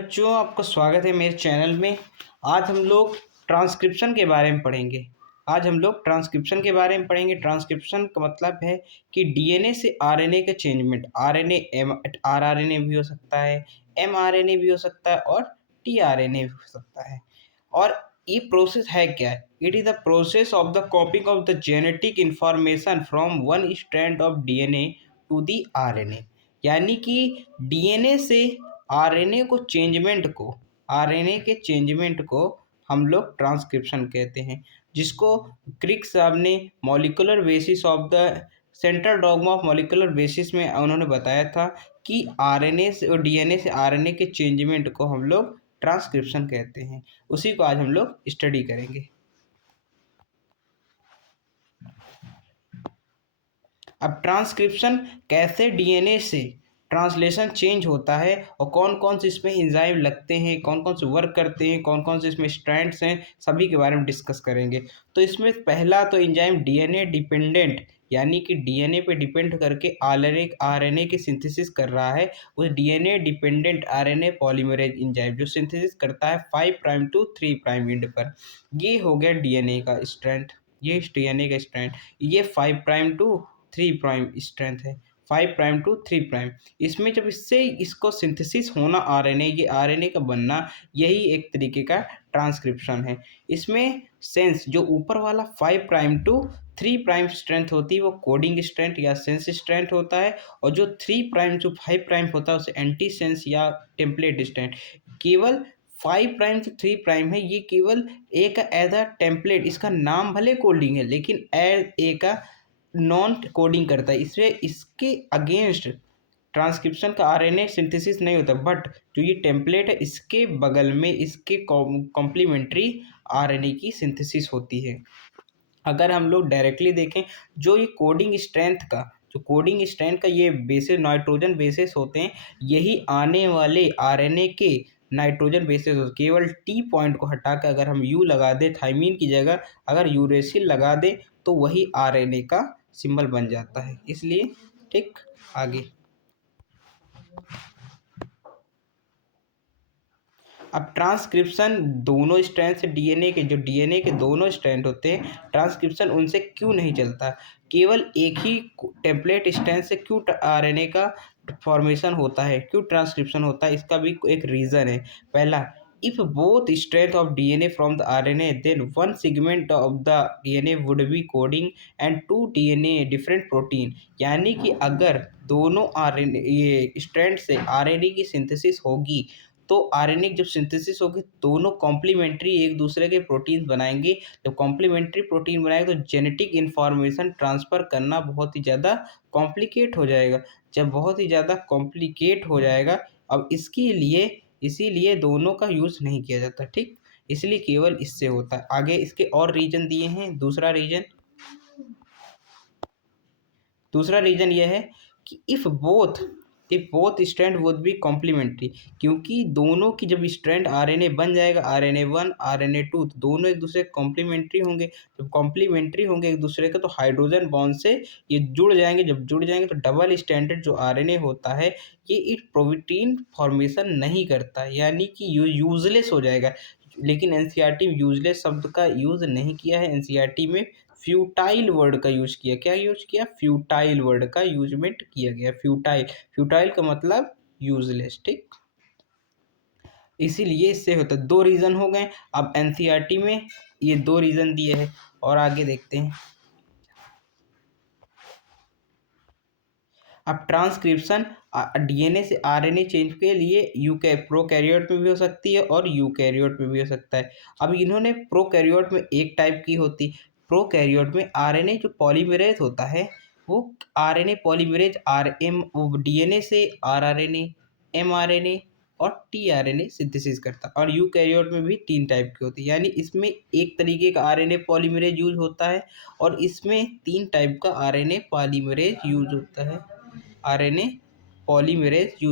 बच्चों, आपका स्वागत है मेरे चैनल में। आज हम लोग ट्रांसक्रिप्शन के बारे में पढ़ेंगे। ट्रांसक्रिप्शन का मतलब है कि डीएनए से आरएनए का चेंजमेंट। आरएनए आरआरएनए भी हो सकता है, एमआरएनए भी हो सकता है और टीआरएनए भी हो सकता है। और ये प्रोसेस है क्या? It is the process of the copying of the genetic information from one strand of DNA to the RNA. यानी कि डीएनए से आरएनए के चेंजमेंट को हम लोग ट्रांसक्रिप्शन कहते हैं, जिसको क्रिक साहब ने molecular basis of the central dogma of molecular basis में उन्होंने बताया था कि आरएनए से और डीएनए से आरएनए के चेंजमेंट को हम लोग ट्रांसक्रिप्शन कहते हैं। उसी को आज हम लोग स्टडी करेंगे। अब ट्रांसक्रिप्शन कैसे डीएनए से ट्रांसलेशन चेंज होता है और कौन कौन से इसमें एंजाइम लगते हैं, कौन कौन से वर्क करते हैं, कौन कौन से इसमें स्ट्रैंड्स हैं, सभी के बारे में डिस्कस करेंगे। तो इसमें पहला तो एंजाइम डीएनए डिपेंडेंट, यानी कि डीएनए पे डिपेंड करके आरएनए की सिंथेसिस कर रहा है, उस DNA dependent RNA polymerase enzyme जो सिंथेसिस करता है 5 प्राइम टू 3 प्राइम एंड पर। ये हो गया डीएनए का स्ट्रैंड, ये 5 प्राइम टू 3 प्राइम स्ट्रैंड है, 5 प्राइम टू 3 प्राइम। इसमें जब इसको सिंथेसिस होना आरएनए, ये आरएनए का बनना, यही एक तरीके का ट्रांसक्रिप्शन है। इसमें सेंस जो ऊपर वाला 5 प्राइम टू 3 प्राइम स्ट्रेंथ होती है वो कोडिंग स्ट्रेंथ या सेंस स्ट्रेंथ होता है, और जो 3 प्राइम टू 5 प्राइम होता है उसे एंटी सेंस या टेम्पलेट स्ट्रेंथ। केवल 5 प्राइम टू 3 प्राइम है, ये केवल एक एज अ टेम्पलेट, इसका नाम भले कोडिंग है लेकिन एज ए का नॉन कोडिंग करता है। इसके अगेंस्ट ट्रांसक्रिप्शन का आरएनए सिंथेसिस नहीं होता, बट जो ये टेम्पलेट है इसके बगल में इसके कॉम्प्लीमेंट्री आरएनए की सिंथेसिस होती है। अगर हम लोग डायरेक्टली देखें, जो कोडिंग स्ट्रेंथ का ये बेसिस नाइट्रोजन बेसिस होते हैं, यही आने वाले आरएनए के नाइट्रोजन बेसिस होते। केवल टी पॉइंट को हटाकर अगर हम यू लगा दें, थाइमीन की जगह अगर यूरेसिल लगा दें, तो वही आरएनए का सिंबल बन जाता है। इसलिए ठीक, आगे अब ट्रांसक्रिप्शन दोनों स्ट्रैंड से डीएनए के दोनों स्ट्रैंड होते हैं, ट्रांसक्रिप्शन उनसे क्यों नहीं चलता? केवल एक ही टेम्पलेट स्ट्रैंड से क्यों आरएनए का फॉर्मेशन होता है, क्यों ट्रांसक्रिप्शन होता है? इसका भी एक रीज़न है। पहला, if both strand of DNA from the RNA, then one segment of the DNA would be coding and two DNA different protein. यानी कि अगर दोनों आरएनए ये स्ट्रैंड से आरएनए की सिंथेसिस होगी, तो आरएनए की जब सिंथेसिस होगी, दोनों कॉम्प्लीमेंट्री एक दूसरे के प्रोटीन बनाएंगे। जब कॉम्प्लीमेंट्री प्रोटीन बनाएंगे तो जेनेटिक इन्फॉर्मेशन ट्रांसफ़र करना बहुत ही ज़्यादा कॉम्प्लिकेट हो जाएगा। जब बहुत ही ज़्यादा कॉम्प्लिकेट हो जाएगा, अब इसके लिए इसीलिए दोनों का यूज़ नहीं किया जाता, ठीक? इसलिए केवल इससे होता है। आगे इसके और रीज़न दिए हैं। दूसरा रीज़न यह है कि if both strand would be complementary, क्योंकि दोनों की जब स्ट्रैंड आरएनए बन जाएगा, आरएनए 1 आरएनए 2, तो दोनों एक दूसरे कॉम्प्लीमेंट्री होंगे। जब कॉम्प्लीमेंट्री होंगे एक दूसरे के, तो हाइड्रोजन बॉन्ड से ये जुड़ जाएंगे। जब जुड़ जाएंगे तो डबल स्ट्रैंडेड जो आरएनए होता है, ये एक प्रोटीन फॉर्मेशन नहीं करता, यानी कि यूजलेस हो जाएगा। लेकिन एनसीईआरटी में यूजलेस शब्द का यूज़ नहीं किया है, एनसीईआरटी में फ्यूटाइल वर्ड का यूज किया। क्या यूज किया? फ्यूटाइल वर्ड का यूजमेंट किया गया। फ्यूटाइल का मतलब यूजलेस, ठीक? इसीलिए इससे होता है। दो रीज़न हो गए। अब एनसीईआरटी में ये दो रीज़न दिए हैं, और आगे देखते हैं। अब ट्रांसक्रिप्शन डीएनए से आरएनए चेंज के लिए प्रोकैरियोट में भी हो सकती है और यूकैरियोट में भी हो सकता है। अब इन्होंने प्रोकैरियोट में एक टाइप की होती, प्रोकैरियोट में आरएनए जो पॉलीमरेज होता है, वो आरएनए पॉलीमरेज डीएनए से आरआरएनए, एमआरएनए और टीआरएनए सिंथेसिस करता है। और यूकैरियोट में भी 3 टाइप की होती है, यानी इसमें एक तरीके का आरएनए पॉलीमरेज यूज होता है और इसमें 3 टाइप का आरएनए पॉलीमरेज यूज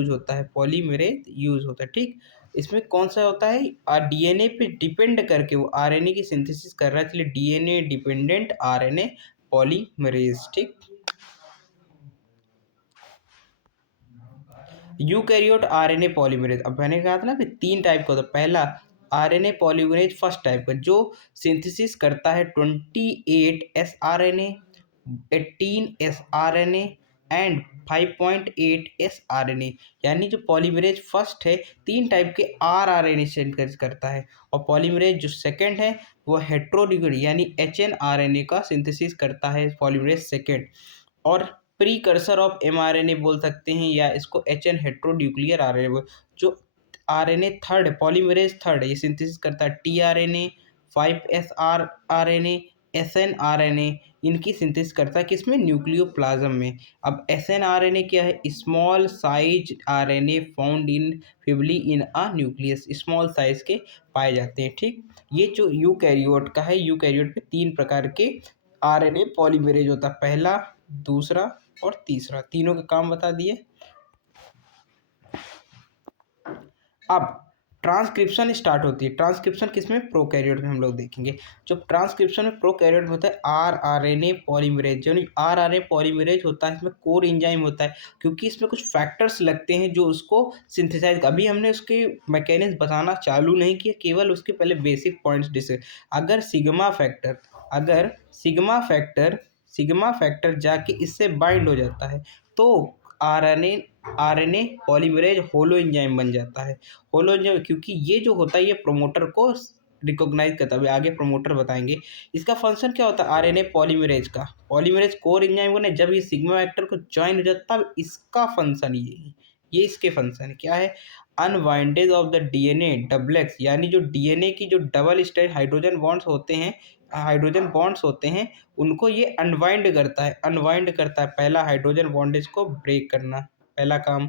होता है। पॉलीमरेज यूज होता है, ठीक? इसमें कौन सा होता है? डीएनए पे डिपेंड करके वो आरएनए की सिंथेसिस कर रहा है, इसलिए डीएनए डिपेंडेंट आरएनए पॉलीमरेज, ठीक? यूकैरियोट आरएनए पॉलीमरेज, अब मैंने कहा था ना कि 3 टाइप का होता है। पहला आरएनए पॉलीमरेज फर्स्ट टाइप का, जो सिंथेसिस करता है 28 एसआरएनए, 18 एसआरएनए एंड 5.8 एसआरएनए। यानी जो पॉलीमरेज फर्स्ट है 3 टाइप के आरआरएनए सिंथेसिस करता है, और पॉलीमरेज जो सेकंड है वो हेट्रोन्यूक्लियोटाइड यानी एचएनआरएनए का सिंथेसिस करता है पॉलीमरेज सेकंड। और प्रीकर्सर ऑफ एमआरएनए बोल सकते हैं, या इसको एचएन हेट्रोन्यूक्लियर आरएनए बोल। जो आरएनए थर्ड पॉलीमरेज थर्ड ये सिंथेसिस करता है टीआरएनए, 5एसआर आरएनए, एसएनआरएनए, इनकी सिंथेसिस करता है किसमें, न्यूक्लियोप्लाज्म में। अब एसएनआरएनए क्या है, small size RNA found in feebly in a nucleus, small size के पाए जाते हैं। ठीक, ये जो यूकैरियोट का है, यूकैरियोट में 3 प्रकार के आरएनए पॉलीमरेज होता है, पहला, दूसरा और तीसरा, तीनों के काम बता दिए। अब ट्रांसक्रिप्शन स्टार्ट होती है। ट्रांसक्रिप्शन किसमें, प्रोकैरियोट में हम लोग देखेंगे। जब ट्रांसक्रिप्शन में प्रोकैरियोट में होता है आरआरएनए पॉलीमरेज, जो आरआरएनए पॉलीमरेज होता है इसमें कोर एंजाइम होता है, क्योंकि इसमें कुछ फैक्टर्स लगते हैं जो उसको सिंथेसाइज, अभी हमने उसके मैकेनिज्म बताना चालू नहीं किया, केवल उसके पहले बेसिक पॉइंट्स डिस्कस। अगर सिग्मा फैक्टर जाके इससे बाइंड हो जाता है तो आरएनए पॉलीमरेज होलो एंजाइम बन जाता है। होलो एंजाइम क्योंकि ये जो होता है ये प्रोमोटर को रिकॉग्नाइज करता है। अभी आगे प्रोमोटर बताएंगे। इसका फंक्शन क्या होता है आरएनए पॉलीमरेज का, पॉलीमरेज कोर एंजाइम को, जब ये सिग्मा फैक्टर को ज्वाइन हो जाता है तब इसका फंक्शन ये इसके फंक्शन क्या है, अनवाइंडेज ऑफ द डीएनए डबलेट्स, यानी जो डीएनए की जो डबल स्ट्रैंड हाइड्रोजन बॉन्ड्स होते हैं उनको ये अनवाइंड करता है। पहला हाइड्रोजन बॉन्डेज को ब्रेक करना, पहला काम।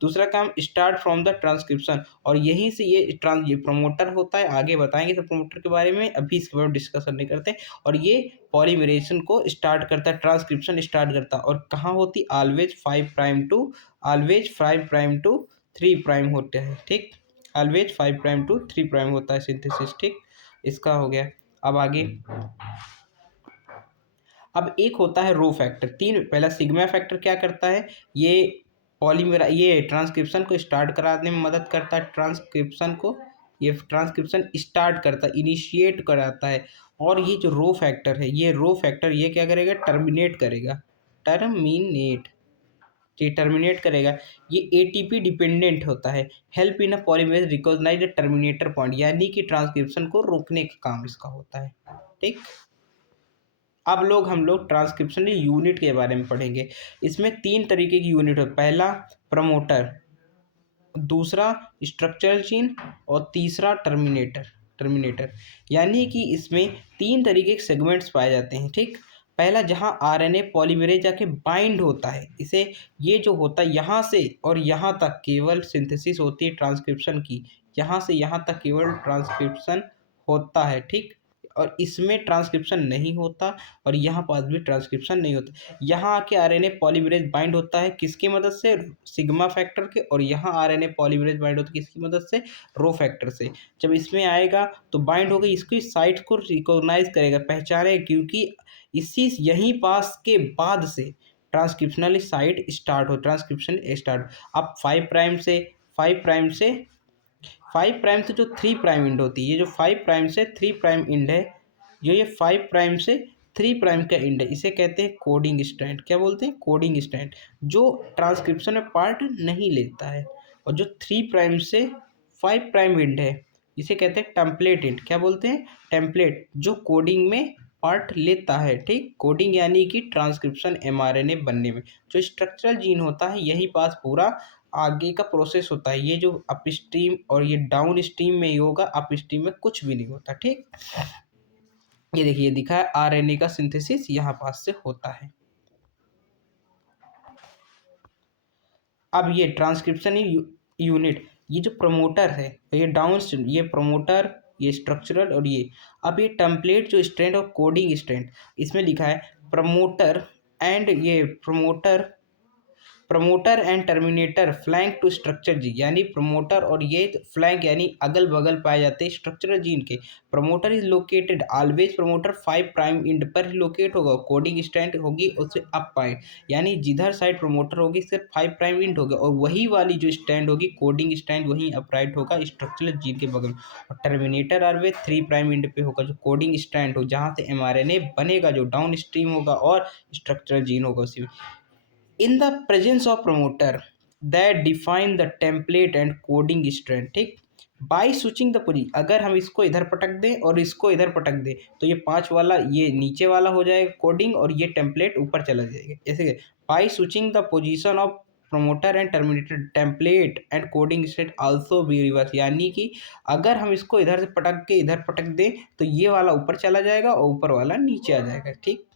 दूसरा काम स्टार्ट फ्रॉम द ट्रांसक्रिप्शन, और यहीं से ये प्रमोटर होता है, आगे बताएंगे सब प्रमोटर के बारे में, अभी इसके बारे में डिस्कशन नहीं करते। और ये पॉलीमरेशन को स्टार्ट करता है, ट्रांसक्रिप्शन स्टार्ट करता है, और कहाँ होती, ऑलवेज 5 प्राइम टू 3 प्राइम होते हैं। ठीक, ऑलवेज 5 प्राइम टू 3 प्राइम होता है सिंथेसिस। ठीक, इसका हो गया। अब आगे, अब एक होता है रो फैक्टर। पहला सिग्मा फैक्टर क्या करता है, ये ट्रांसक्रिप्शन को स्टार्ट कराने में मदद करता है, ये ट्रांसक्रिप्शन स्टार्ट करता है, इनिशिएट कराता है। और ये जो रो फैक्टर है, ये क्या करेगा, टर्मिनेट करेगा। ये एटीपी डिपेंडेंट होता है, help in a polymerase recognise the terminator point, यानी कि ट्रांसक्रिप्शन को रोकने का काम इसका होता है। ठीक, अब हम लोग ट्रांसक्रिप्शन यूनिट के बारे में पढ़ेंगे। इसमें 3 तरीके की यूनिट है, पहला प्रमोटर, दूसरा स्ट्रक्चरल जीन और तीसरा टर्मिनेटर। यानी कि इसमें 3 तरीके के सेगमेंट्स पाए जाते हैं। ठीक, पहला जहां आरएनए पॉलीमरेज जाके बाइंड होता है, इसे ये जो होता है यहाँ से और यहाँ तक केवल सिंथेसिस होती है ट्रांसक्रिप्शन की, यहाँ से यहाँ तक केवल ट्रांसक्रिप्शन होता है। ठीक, और इसमें ट्रांसक्रिप्शन नहीं होता, और यहाँ पास भी ट्रांसक्रिप्शन नहीं होता। यहाँ आके आरएनए पॉलीमरेज बाइंड होता है किसकी मदद से, सिग्मा फैक्टर के, और यहाँ आरएनए पॉलीमरेज बाइंड होता है किसकी मदद से, रो फैक्टर से। जब इसमें आएगा तो बाइंड होकर इसकी साइट को रिकॉग्नाइज करेगा, पहचाने, क्योंकि यहीं पास के बाद से ट्रांसक्रिप्शन स्टार्ट। अब 5 प्राइम से जो 3 प्राइम इंड होती है, ये जो 5 प्राइम से 3 प्राइम इंड है, ये 5 प्राइम से 3 प्राइम का इंड है, इसे कहते हैं कोडिंग स्ट्रैंड। क्या बोलते हैं, कोडिंग स्ट्रैंड, जो ट्रांसक्रिप्शन में पार्ट नहीं लेता है। और जो 3 प्राइम से 5 प्राइम इंड है, इसे कहते हैं टेम्पलेट इंड। क्या बोलते हैं, टेम्पलेट, जो कोडिंग में पार्ट लेता है। ठीक, कोडिंग यानी कि ट्रांसक्रिप्शन एमआरएनए बनने में। जो स्ट्रक्चरल जीन होता है यही पास पूरा आगे का प्रोसेस होता है। ये जो अपस्ट्रीम और ये डाउन स्ट्रीम में ही होगा, अपस्ट्रीम में कुछ भी नहीं होता। ठीक, ये देखिए, ये दिखा है आरएनए का सिंथेसिस यहाँ पास से होता है। अब ये ट्रांसक्रिप्शन यूनिट, ये जो प्रमोटर है, ये डाउन स्ट्रीम, ये प्रमोटर, ये स्ट्रक्चरल, और ये अब ये टेम्पलेट जो स्ट्रैंड और कोडिंग स्ट्रैंड, इसमें लिखा है promoter promoter and terminator flank two structure जी, यानी प्रमोटर और ये फ्लैंक यानी अगल बगल पाए जाते हैं स्ट्रक्चरल जीन के। Promoter is located always, promoter 5 prime end पर ही लोकेट होगा। कोडिंग स्ट्रैंड होगी उससे अप पॉइंट, यानी जिधर साइड प्रमोटर होगी सिर्फ 5 प्राइम इंड होगा, और वही वाली जो स्टैंड होगी कोडिंग स्टैंड वहीं अपराइट होगा स्ट्रक्चरल जीन के बगल में। और टर्मिनेटर ऑलवेज 3 प्राइम इंड पे होगा, जो कोडिंग स्ट्रैंड हो जहाँ से एमआरएनए बनेगा, जो डाउन स्ट्रीम होगा और स्ट्रक्चरल जीन होगा उसी में। In the presence of promoter that define the template and coding strand, ठीक। बाई स्विचिंग द पोजीशन, अगर हम इसको इधर पटक दें और इसको इधर पटक दें तो ये 5 वाला ये नीचे वाला हो जाएगा कोडिंग, और ये टेम्पलेट ऊपर चला जाएगा ऐसे। By switching the position of promoter and terminator template and coding state also be reverse, यानी कि अगर हम इसको इधर से पटक के इधर पटक दें तो ये वाला ऊपर चला जाएगा और ऊपर वाला नीचे आ जाएगा, ठीक।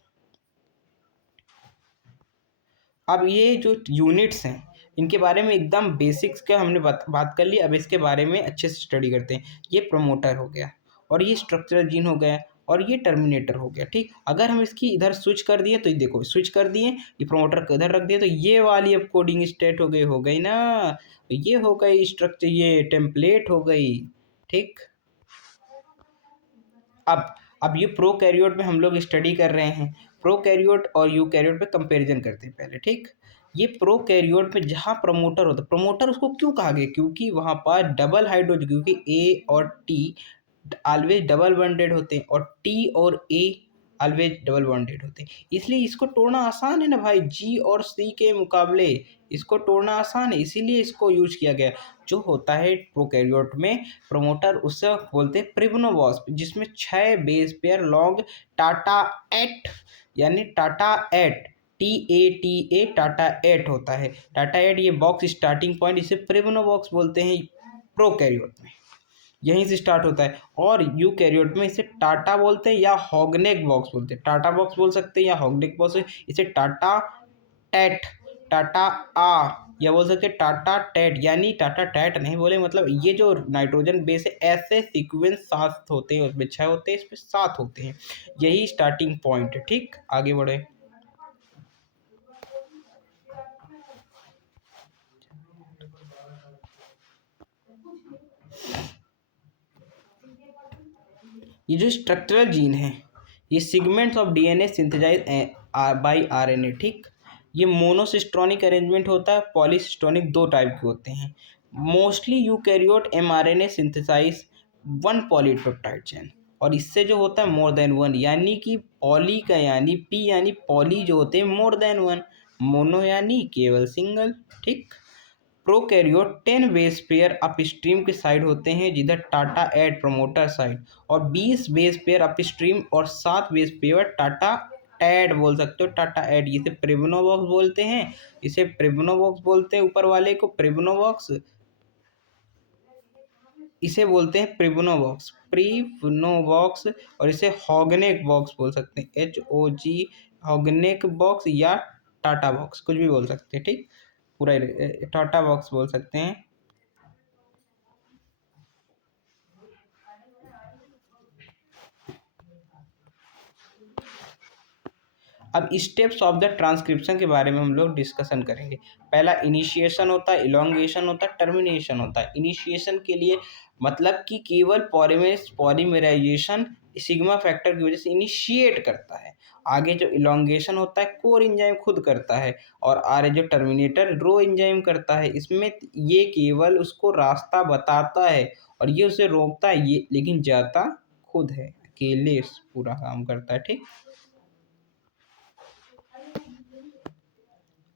अब ये जो यूनिट्स हैं इनके बारे में एकदम बेसिक्स का हमने बात कर ली। अब इसके बारे में अच्छे से स्टडी करते हैं। ये प्रमोटर हो गया, और ये स्ट्रक्चरल जीन हो गया, और ये टर्मिनेटर हो गया, ठीक। अगर हम इसकी इधर स्विच कर दिए तो देखो स्विच कर दिए, ये प्रमोटर को इधर रख दिए तो ये वाली अब कोडिंग स्टेट हो गई ना, ये हो गई स्ट्रक्चर, ये टेम्पलेट हो गई, ठीक। अब ये प्रोकैरियोट में हम लोग स्टडी कर रहे हैं। प्रोकैरियोट और यूकैरियोट पे कंपैरिजन करते हैं पहले, ठीक। ये प्रोकैरियोट में जहाँ प्रमोटर होता है, प्रमोटर उसको क्यों कहा गया, क्योंकि वहाँ पर डबल हाइड्रोजन, क्योंकि ए और टी ऑलवेज डबल बॉन्डेड होते हैं, और टी और ए ऑलवेज डबल बॉन्डेड होते हैं, इसलिए इसको तोड़ना आसान है ना भाई, जी और सी के मुकाबले इसको तोड़ना आसान है, इसीलिए इसको यूज किया गया। जो होता है प्रोकैरियोट में प्रमोटर, उससे बोलते हैं प्रिब्नोवॉस्प, जिसमें 6 base pair long TATA AT, यानी TATA AT T A TATA AT होता है। टाटा एट ये बॉक्स स्टार्टिंग पॉइंट, इसे प्रिब्नोवॉक्स बोलते हैं प्रोकैरियोट में, यहीं से स्टार्ट होता है। और यूकैरियोट में इसे टाटा बोलते हैं या हॉगनेक बॉक्स बोलते हैं, टाटा बॉक्स बोल सकते हैं या हॉगनेक बॉक्स, इसे टाटा टैट, टाटा आ, या बोल सकते हैं टाटा टैट, यानी टाटा टैट नहीं बोले, मतलब ये जो नाइट्रोजन बेस है ऐसे सीक्वेंस 7 होते हैं, उसमें 6 होते हैं, इसमें 7 होते हैं, यही स्टार्टिंग पॉइंट है, ठीक। आगे बढ़े। ये जो स्ट्रक्चरल जीन है ये segments of DNA synthesise by RNA, ठीक। ये मोनोसिस्ट्रॉनिक अरेंजमेंट होता है, पॉलीसिस्ट्रॉनिक 2 टाइप के होते हैं। Mostly eukaryote mRNA synthesise 1 polypeptide chain, और इससे जो होता है मोर देन 1, यानी कि पॉली का यानी पी यानी पॉली जो होते हैं मोर देन 1, मोनो यानी केवल सिंगल, ठीक। प्रोकैरियोट 10 बेस पेयर अपस्ट्रीम के साइड होते हैं जिधर टाटा एड प्रमोटर साइड, और 20 बेस पेयर अपस्ट्रीम और 7 बेस पेयर टाटा एड बोल सकते हो, टाटा एड, इसे प्रिब्नोवॉक्स बोलते हैं, इसे प्रिब्नोवॉक्स बोलते हैं, ऊपर वाले को प्रिब्नोवॉक्स, इसे बोलते हैं प्रिब्नोवॉक्स, और इसे हॉगनेक बॉक्स बोल सकते हैं, HOG हॉगनेक बॉक्स या टाटा बॉक्स, कुछ भी बोल सकते हैं, ठीक। पूरा टाटा बॉक्स बोल सकते हैं। अब स्टेप्स ऑफ द ट्रांसक्रिप्शन के बारे में हम लोग डिस्कशन करेंगे। पहला इनिशिएशन होता है, इलोंगेशन होता है, टर्मिनेशन होता है। इनिशिएशन के लिए मतलब कि केवल पॉलीमराइजेशन सिग्मा फैक्टर की वजह से इनिशिएट करता है। आगे जो इलोंगेशन होता है कोर एंजाइम खुद करता है, और आगे जो टर्मिनेटर रो एंजाइम करता है, इसमें ये केवल उसको रास्ता बताता है और ये उसे रोकता है, ये लेकिन जाता खुद है, अकेले पूरा काम करता है, ठीक।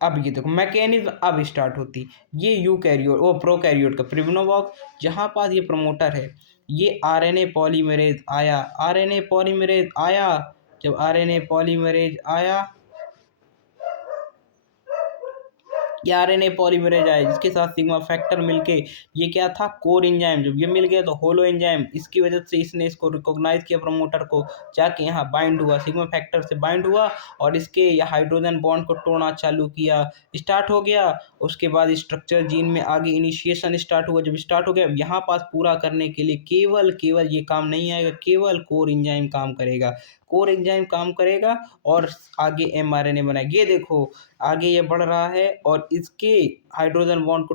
अब ये देखो मैकेनिज्म अब स्टार्ट होती, ये यूकैरियोट वो प्रोकैरियोट का प्रिब्नोवॉक्स, जहाँ पास ये प्रमोटर है, ये आरएनए पॉलीमरेज आया, आरएनए पॉलीमरेज आया, जब आरएनए पॉलीमरेज आया, ये आरएनए पॉलीमरेज आया जिसके साथ सिग्मा फैक्टर मिलके ये क्या था कोर एंजाइम, जब ये मिल गया तो होलो एंजाइम, इसकी वजह से इसने इसको रिकॉग्नाइज किया प्रमोटर को, जाके यहाँ बाइंड हुआ, सिग्मा फैक्टर से बाइंड हुआ और इसके या हाइड्रोजन बॉन्ड को तोड़ना चालू किया, स्टार्ट हो गया। उसके बाद स्ट्रक्चर जीन में आगे इनिशिएशन स्टार्ट हुआ, जब स्टार्ट हो गया यहाँ पास पूरा करने के लिए केवल ये काम नहीं आएगा, केवल कोर एंजाइम काम करेगा। कोर एंजाइम काम करेगा और आगे एमआरएनए बनाएगा। ये देखो आगे ये बढ़ रहा है और इसके हाइड्रोजन बॉन्ड को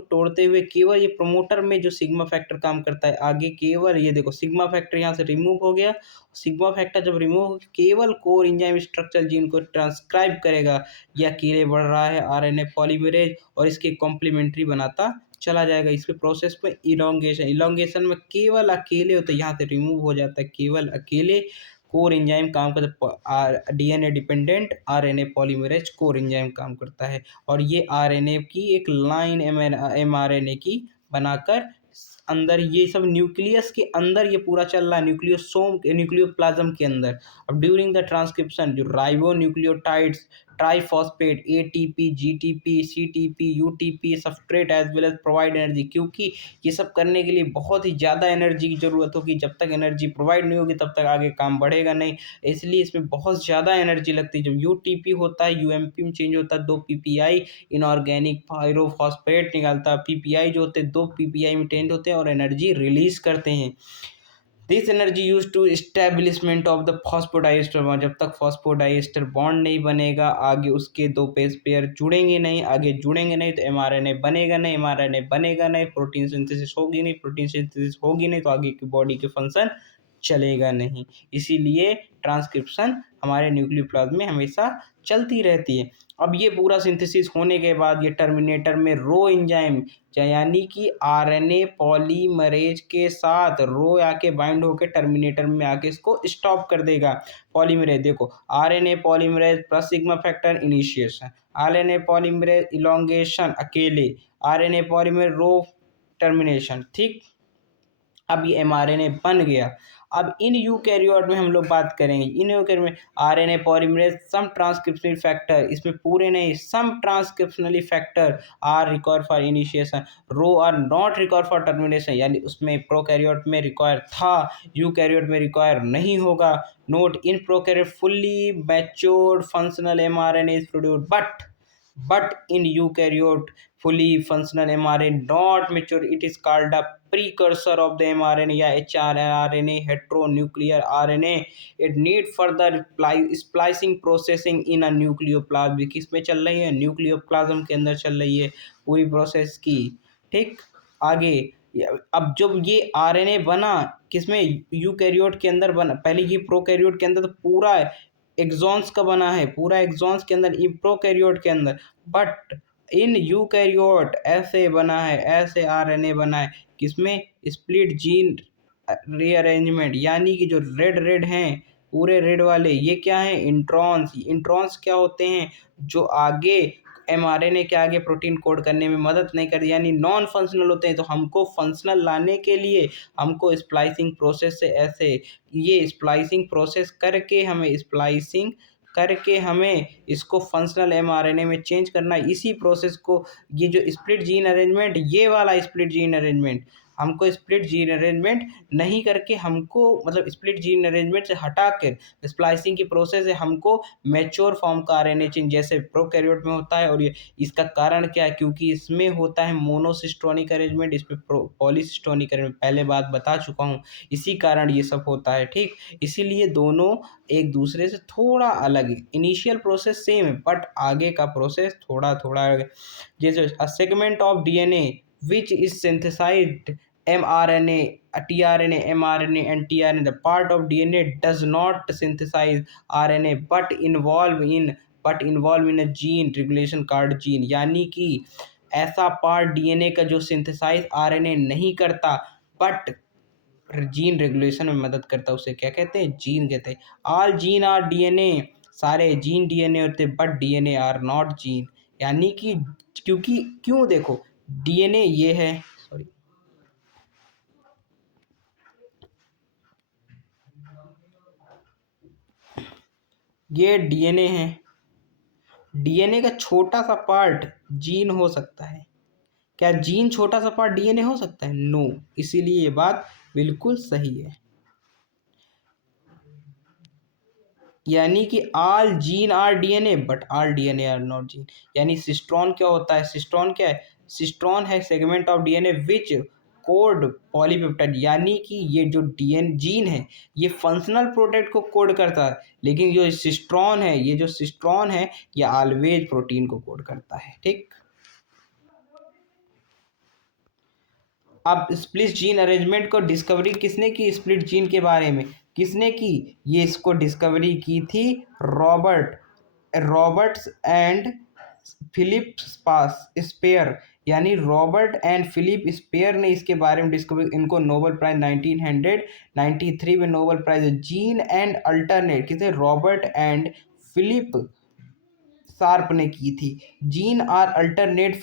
तोड़ते हुए केवल ये प्रमोटर में जो सिग्मा फैक्टर काम करता है आगे, केवल ये देखो सिग्मा फैक्टर यहाँ से रिमूव हो गया। सिग्मा फैक्टर जब रिमूव हो केवल कोर एंजाइम स्ट्रक्चर जीन को ट्रांसक्राइब करेगा। यह अकेले बढ़ रहा है आरएनए पॉलीमरेज और इसके कॉम्प्लीमेंट्री बनाता चला जाएगा। इस पे प्रोसेस पे इलोंगेशन में केवल अकेले होता है, यहाँ से रिमूव हो जाता है, केवल अकेले कोर एंजाइम काम करता है। DNA dependent RNA polymerase core enzyme काम करता है और ये आरएनए की एक लाइन एमआरएनए की बनाकर अंदर ये सब न्यूक्लियस के अंदर ये पूरा चल रहा है, न्यूक्लियोप्लाज्म के अंदर। अब ड्यूरिंग द ट्रांसक्रिप्शन जो ribonucleotides triphosphate ATP GTP CTP UTP substrate as well as provide energy, क्योंकि ये सब करने के लिए बहुत ही ज़्यादा एनर्जी की ज़रूरत होगी। जब तक एनर्जी प्रोवाइड नहीं होगी तब तक आगे काम बढ़ेगा नहीं, इसलिए इसमें बहुत ज़्यादा एनर्जी लगती है। जब यूटीपी होता है यूएमपी में चेंज होता है, 2 पीपीआई इनऑर्गेनिक पायरोफॉस्फेट निकालता है। पीपीआई जो होते हैं 2 पीपीआई में चेंज होते हैं और एनर्जी रिलीज करते हैं। This energy use to establishment of the phosphodiester bond. जब तक फॉस्फोडाइएस्टर बॉन्ड नहीं बनेगा आगे उसके दो बेस पेयर जुड़ेंगे नहीं, आगे जुड़ेंगे नहीं तो एमआरएनए बनेगा नहीं, एमआरएनए बनेगा नहीं, प्रोटीन सिंथेसिस होगी नहीं, प्रोटीन सिंथेसिस होगी नहीं तो आगे की बॉडी के फंक्शन चलेगा नहीं। इसीलिए ट्रांसक्रिप्शन हमारे न्यूक्लियोप्लाज्म में हमेशा चलती रहती है। अब ये पूरा सिंथेसिस होने के बाद ये टर्मिनेटर में रो एंजाइम यानी कि आरएनए पॉलीमरेज के साथ रो आके बाइंड होकर टर्मिनेटर में आके इसको स्टॉप कर देगा। पॉलीमरेज देखो RNA polymerase plus sigma factor initiation, RNA polymerase elongation अकेले, आरएनए पॉलीमरेज रो टर्मिनेशन। ठीक, अब ये एमआरएनए बन गया। अब इन यूकैरियोट में हम लोग बात करेंगे, इन यूकैरियोट में RNA polymerase some transcriptional factor, इसमें पूरे नहीं some transcriptionally factor are required for initiation, rho are not required for termination, यानी उसमें प्रोकैरियोट में रिक्वायर था, यूकैरियोट में रिक्वायर नहीं होगा। Note in prokaryote fully matured functional mRNA is produced but in eukaryote fully functional mRNA not mature, it is called a precursor of the mRNA या hrRNA heteronuclear RNA. it need further splicing processing in a nucleoplasm। किस में चल रही है, nucleoplasm के अंदर चल रही है पूरी प्रोसेस की। ठीक, आगे अब जब ये आरएनए बना किसमें, यूकैरियोट के अंदर बना, पहले ये प्रोकैरियोट के अंदर तो पूरा एक्सॉन्स का बना है, पूरा एक्सॉन्स के अंदर, प्रोकैरियोट के अंदर, बट इन यूकैरियोट ऐसे बना है, ऐसे आरएनए बना है किसमें, स्प्लिट जीन रीअरेंजमेंट, यानी कि जो रेड रेड हैं पूरे रेड वाले ये क्या है, इंट्रॉन्स। इंट्रॉन्स क्या होते हैं, जो आगे एमआरएनए के आगे प्रोटीन कोड करने में मदद नहीं करती, यानी नॉन फंक्शनल होते हैं। तो हमको फंक्शनल लाने के लिए हमको स्प्लाइसिंग प्रोसेस से ऐसे ये स्प्लाइसिंग प्रोसेस करके हमें इसको फंक्शनल एमआरएनए में चेंज करना है। इसी प्रोसेस को ये जो स्प्लिट जीन अरेंजमेंट, ये वाला स्प्लिट जीन अरेंजमेंट, हमको स्प्लिट जीन अरेंजमेंट नहीं करके हमको मतलब स्प्लिट जीन अरेंजमेंट से हटा कर स्प्लाइसिंग की प्रोसेस है, हमको मैच्योर फॉर्म का आरएनए चेंज जैसे प्रोकैरियोट में होता है। और ये इसका कारण क्या है, क्योंकि इसमें होता है मोनोसिस्टोनिक अरेंजमेंट, इसमें पॉलीसिस्टोनिक अरेंजमेंट, पहले बात बता चुका हूँ, इसी कारण ये सब होता है। ठीक, इसीलिए दोनों एक दूसरे से थोड़ा अलग है, इनिशियल प्रोसेस सेम है बट आगे का प्रोसेस थोड़ा थोड़ा अलग है। जैसे a segment of DNA which is synthesized mRNA, tRNA, mRNA and tRNA. The part of DNA does not synthesize RNA but involve in a gene regulation called gene, यानी कि ऐसा पार्ट डीएनए का जो सिंथेसाइज आरएनए नहीं करता but gene regulation में मदद करता है, उसे क्या कहते हैं, जीन कहते हैं। ऑल जीन आर डीएनए, सारे जीन डीएनए होते हैं but DNA are not gene, यानी कि क्योंकि क्यों देखो डीएनए ये है, सॉरी ये डीएनए है, डीएनए का छोटा सा पार्ट जीन हो सकता है। क्या जीन छोटा सा पार्ट डीएनए हो सकता है, नो, इसीलिए ये बात बिल्कुल सही है। यानी कि all gene are DNA but all DNA are not gene, यानी सिस्ट्रॉन क्या होता है, सिस्ट्रॉन क्या है, सिस्ट्रॉन है segment of DNA which code polypeptide, यानी कि ये जो डीएन जीन है ये फंक्शनल प्रोटीन को कोड करता है, लेकिन जो सिस्ट्रॉन है, ये जो सिस्ट्रॉन है ये ऑलवेज प्रोटीन को कोड करता है। ठीक, अब स्प्लिट जीन अरेंजमेंट को डिस्कवरी किसने की? स्प्लिट जीन के बारे में किसने की? ये इसको डिस्कवरी की थी रॉबर्ट्स एंड फिलिप पास स्पेयर, यानी रॉबर्ट एंड फिलिप स्पेयर ने इसके बारे में डिस्कवर, इनको नोबेल प्राइज 1993 में Nobel prize gene and alternate किसे? रॉबर्ट एंड फिलिप शार्प ने की थी। Gene are alternate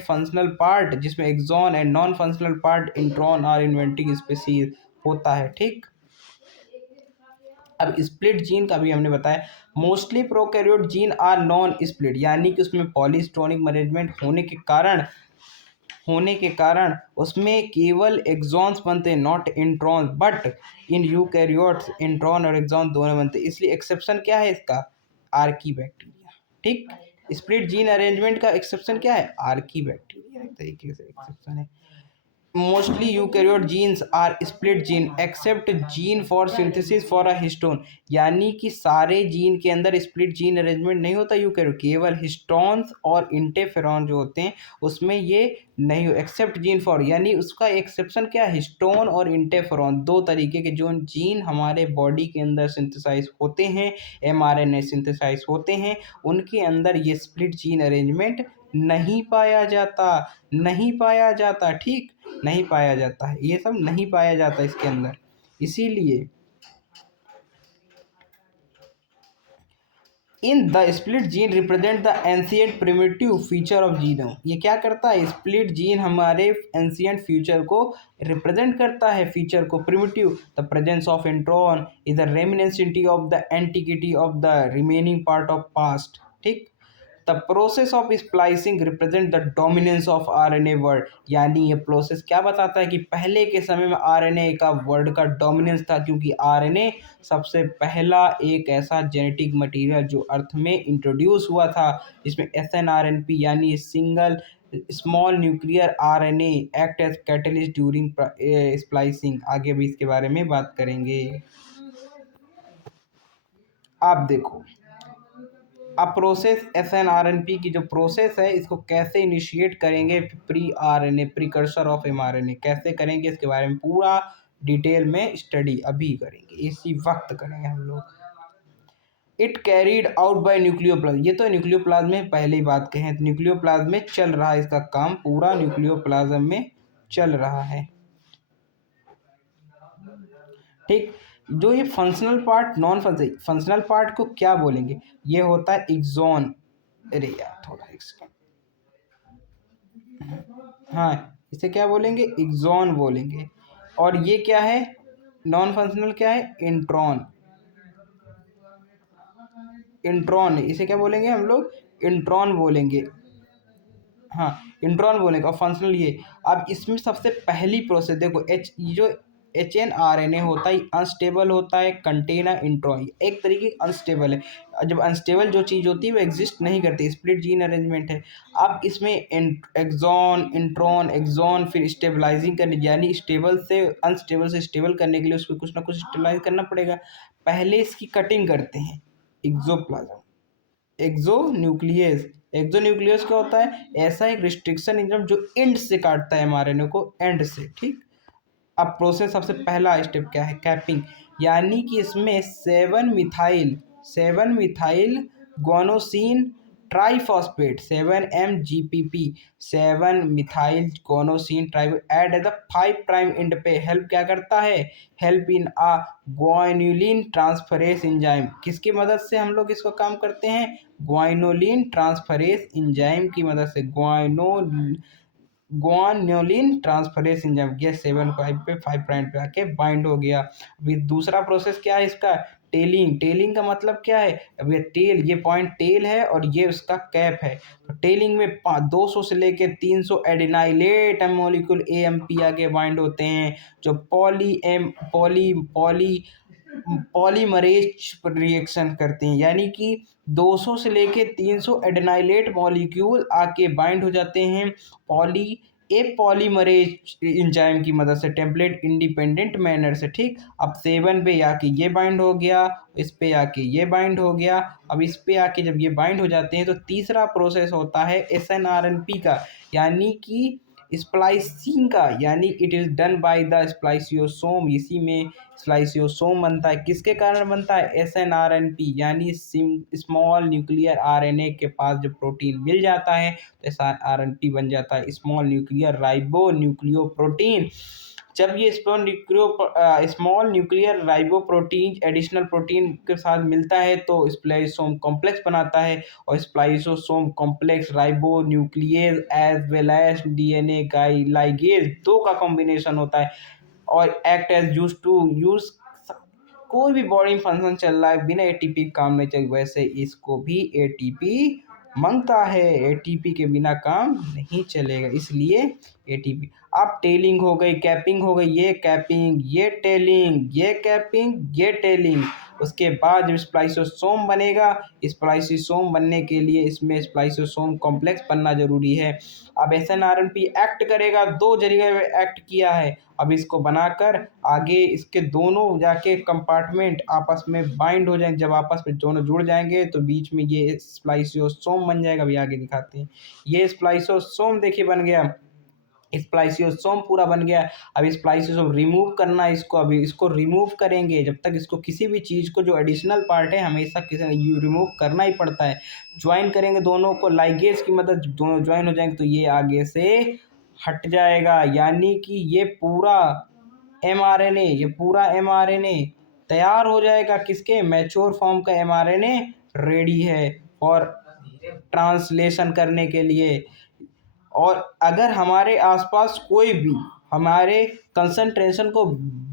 functional part, जिसमें exon and non functional part intron are inventing species होता है। ठीक, अब स्प्लिट जीन का भी हमने बताया। Mostly prokaryote gene are non split, यानी कि उसमें पॉलीस्टोनिक मैनेजमेंट होने के कारण उसमें केवल एक्सॉन्स बनते हैं, not intron, but in eukaryotes intron और एक्सॉन दोनों बनते हैं। इसलिए एक्सेप्शन क्या है इसका? Archaebacteria. ठीक, स्प्लिट जीन अरेंजमेंट का एक्सेप्शन क्या है? आर्की बैक्टीरिया एक तरीके से एक्सेप्शन है। Mostly eukaryote genes are split gene except gene for synthesis for a histone, यानी कि सारे जीन के अंदर स्प्लिट जीन अरेंजमेंट नहीं होता यूकैरियोट, केवल हिस्टोन्स और इंटरफेरॉन जो होते हैं उसमें ये नहीं हो। एक्सेप्ट जीन फॉर, यानी उसका एक्सेप्शन क्या है? हिस्टोन और इंटरफेरॉन, दो तरीके के जो जीन हमारे बॉडी के अंदर सिंथेसाइज होते हैं, एमआरएनए सिंथेसाइज होते हैं, उनके अंदर ये स्प्लिट जीन अरेंजमेंट नहीं पाया जाता। ठीक, नहीं पाया जाता है, ये सब नहीं पाया जाता इसके अंदर। इसीलिए in the split gene represent the ancient primitive feature of genome, ये क्या करता है? स्प्लिट जीन हमारे एंशियंट फ्यूचर को रिप्रेजेंट करता है, फीचर को, primitive. The presence of intron is the reminiscence of the antiquity of the remaining part of past. ठीक, the process of splicing represent the dominance of RNA word, यानी ये process क्या बताता है कि पहले के समय में आरएनए का वर्ड का डोमिनेंस था, क्योंकि आरएनए सबसे पहला एक ऐसा जेनेटिक मटेरियल जो अर्थ में इंट्रोड्यूस हुआ था, जिसमें एसएनआरएनपी यानी single small nuclear RNA act as catalyst during splicing. आगे भी इसके बारे में बात करेंगे। आप देखो, अब प्रोसेस एसएनआरएनपी की जो प्रोसेस है इसको कैसे इनिशिएट करेंगे? Pre RNA precursor of mRNA कैसे करेंगे, इसके बारे में पूरा डिटेल में स्टडी अभी करेंगे, इसी वक्त करेंगे हम लोग। It carried out by nucleoplasm, ये तो न्यूक्लियोप्लाज्म में पहले ही बात कहें, तो न्यूक्लियोप्लाज्म में चल रहा है इसका काम, पूरा न्यूक्लियोप्लाज्म में चल रहा है। ठीक, जो ये functional part, non functional part को क्या बोलेंगे? ये होता है एक्सॉन। अरे यार थोड़ा एक सेकंड, हाँ, इसे क्या बोलेंगे? एक्सॉन बोलेंगे। और ये क्या है? नॉन फंक्शनल क्या है? इंट्रॉन। इंट्रॉन, इसे क्या बोलेंगे हम लोग? इंट्रॉन बोलेंगे। हाँ, इंट्रॉन बोलेंगे। और फंक्शनल ये, अब इसमें सबसे पहली प्रोसेस देखो, जो एचएनआरएनए होता है अनस्टेबल होता है, कंटेनर इंट्रॉन एक तरीके अनस्टेबल है। जब अनस्टेबल जो चीज़ होती है वो एग्जिस्ट नहीं करती, स्प्लिट जीन अरेंजमेंट है। अब इसमें एक्सॉन, इंट्रॉन, एक्सॉन, फिर स्टेबलाइजिंग करने, यानी स्टेबल से अनस्टेबल से स्टेबल करने के लिए उसको कुछ ना कुछ स्टेबलाइज करना पड़ेगा। पहले इसकी कटिंग करते हैं, एक्सोप्लाज्म, एक्सोन्यूक्लियस। एक्सोन्यूक्लियस क्या होता है? ऐसा एक रिस्ट्रिक्शन एंजाइम जो एंड से काटता है एमआरएनए को, एंड से। ठीक, अब प्रोसेस सबसे पहला स्टेप क्या है? कैपिंग, यानी कि इसमें 7 methyl guanosine triphosphate 7 MGPP 7 methyl guanosine tri एड एट द 5' एंड पे हेल्प क्या करता है? Help in a guanylyl transferase enzyme. किसकी मदद से हम लोग इसको काम करते हैं? ग्वाइनोलिन ट्रांसफरेस एंजाइम की मदद से। ग्वानियोलिन ट्रांसफरेस एंजाइम, ये 7 पे 5' पे आके बाइंड हो गया। अभी दूसरा प्रोसेस क्या है इसका? टेलिंग। टेलिंग का मतलब क्या है? अब ये टेल, ये पॉइंट टेल है और ये उसका कैप है। तो टेलिंग में 200 से लेके 300 एडिनाइलेट मॉलिक्यूल AMP आके बाइंड होते हैं, जो पॉलीमरेज रिएक्शन करते हैं, यानी कि 200 से लेके 300 एडेनाइलेट मॉलिक्यूल आके बाइंड हो जाते हैं ए पॉलीमरेज एंजाइम की मदद से टेम्पलेट इंडिपेंडेंट मैनर से, ठीक। अब 7 पे आके ये बाइंड हो गया, इस पे आके ये बाइंड हो गया। अब इस पे आके जब ये बाइंड हो जाते हैं तो तीसरा प्रोसेस होता है SNRNP का, यानी कि स्प्लाइसिंग का, यानी it is done by the spliceosome. इसी में स्प्लाइसियोसोम बनता है। किसके कारण बनता है? SNRNP, यानी स्मॉल न्यूक्लियर RNA के पास जब प्रोटीन मिल जाता है तो SNRNP बन जाता है, small nuclear ribo nucleo protein. जब ये small nuclear ribo protein additional protein के साथ मिलता है तो स्प्लाइसोम कॉम्प्लेक्स बनाता है, और spliceosome complex ribo nucleus as well as DNA ligase, दो का कॉम्बिनेशन होता है, और एक्ट एज यूज कोई भी बॉडी फंक्शन चल रहा है बिना एटीपी काम नहीं चल, वैसे इसको भी एटीपी मांगता है। एटीपी के बिना काम नहीं चलेगा, इसलिए एटीपी। अब टेलिंग हो गई, कैपिंग हो गई, ये कैपिंग, ये टेलिंग, ये कैपिंग, ये टेलिंग। उसके बाद जब स्प्लाइसोसोम बनेगा, स्प्लाइसोसोम बनने के लिए इसमें स्प्लाइसोसोम कॉम्प्लेक्स बनना जरूरी है। अब SNRNP एक्ट करेगा, दो जगह पे एक्ट किया है। अब इसको बनाकर आगे इसके दोनों जाके कंपार्टमेंट आपस में बाइंड हो जाएंगे। जब आपस में दोनों जुड़ जाएंगे तो बीच में ये स्प्लाइसियोसोम बन जाएगा। अभी आगे दिखाते हैं। ये स्प्लाइसियोसोम देखिए बन गया, स्प्लाइसियोसोम पूरा बन गया। अब स्प्लाइसियोसोम रिमूव करना है इसको, अभी इसको रिमूव करेंगे। जब तक इसको किसी भी चीज़ को जो एडिशनल पार्ट है हमेशा किसी रिमूव करना ही पड़ता है। ज्वाइन करेंगे दोनों को, लाइगेज की मदद, दोनों ज्वाइन हो जाएंगे तो ये आगे से हट जाएगा, यानी कि ये पूरा mRNA तैयार हो जाएगा। किसके? मैच्योर फॉर्म का mRNA रेडी है और ट्रांसलेशन करने के लिए। और अगर हमारे आसपास कोई भी हमारे कंसंट्रेशन को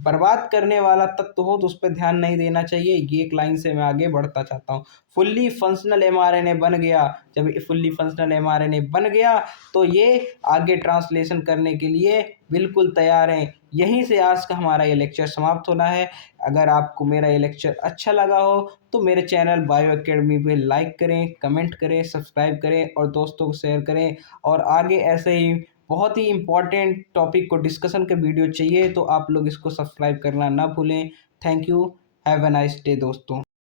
बर्बाद करने वाला तत्व हो तो उस पर ध्यान नहीं देना चाहिए। ये एक लाइन से मैं आगे बढ़ता चाहता हूँ। फुल्ली फंक्शनल mRNA बन गया। जब फुल्ली फंक्शनल mRNA बन गया तो ये आगे ट्रांसलेशन करने के लिए बिल्कुल तैयार हैं। यहीं से आज का हमारा ये लेक्चर समाप्त होना है। अगर आपको मेरा ये लेक्चर अच्छा लगा हो तो मेरे चैनल बायो एकेडमी पे लाइक करें, कमेंट करें, सब्सक्राइब करें और दोस्तों को शेयर करें। और आगे ऐसे ही बहुत ही इम्पोर्टेंट टॉपिक को डिस्कशन के वीडियो चाहिए तो आप लोग इसको सब्सक्राइब करना ना भूलें। Thank you, have a nice day दोस्तों।